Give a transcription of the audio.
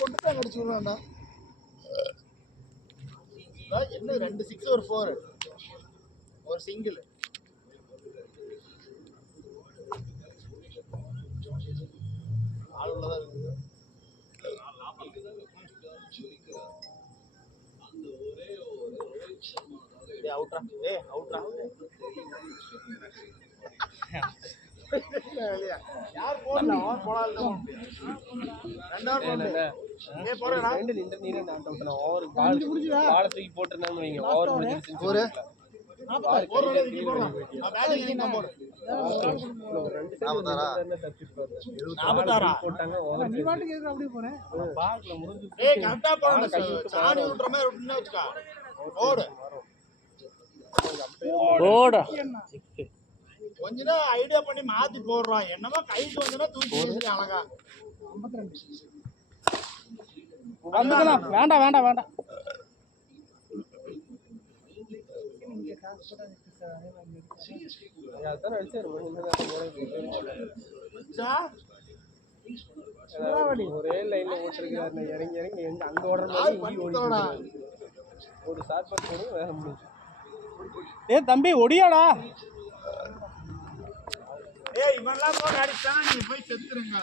கொண்டு அடிச்சு விடுறான்டா. என்ன 2 6 ஒரு 4 ஒரு சிங்கிள். ஆள் உள்ளதா இருக்குது. அவுட்ரா அவுட்ரா யார் போடல போனாலும் ரெண்டாவது போடல ஏ போறடா ரெண்டு நீங்க நான் அவுட்ல ஓவர் பால் தூக்கி போட்டுறேன்னு வைங்க ஓவர் முடிஞ்சிருச்சு ஒரு 40 ஓவர் தூக்கி போறலாம் நான் பேட்டிங் நீங்க போடு 46 போட்டாங்க ஓவர் நீ வாட்டுக்கு எதுக்கு அப்படியே போறே பால்ல முடிஞ்சு ஏய் கரெக்ட்டா போறடா சாணி விட்ற மாதிரி விட்டுனா வெச்சுக்க ஓடு ஓடு கொஞ்ச நேரம் ஐடியா பண்ணி மாத்தி போடுறான் என்னமா கைக்கு வந்தனா தூக்கி வீசி அழகா 52 வேண்டாம் வேண்டாம் வேண்டாம் ஒரே லைன்ல ஓட்டிருக்காரு இறங்கி இறங்கி அங்க ஓடுற ஒரு ஷாட் போட்டு வேற முடிஞ்சு ஏ தம்பி ஒடியாடா ஏய் இவன்லாம் போட்டு அடிச்சானா நீ போய் செத்துருங்க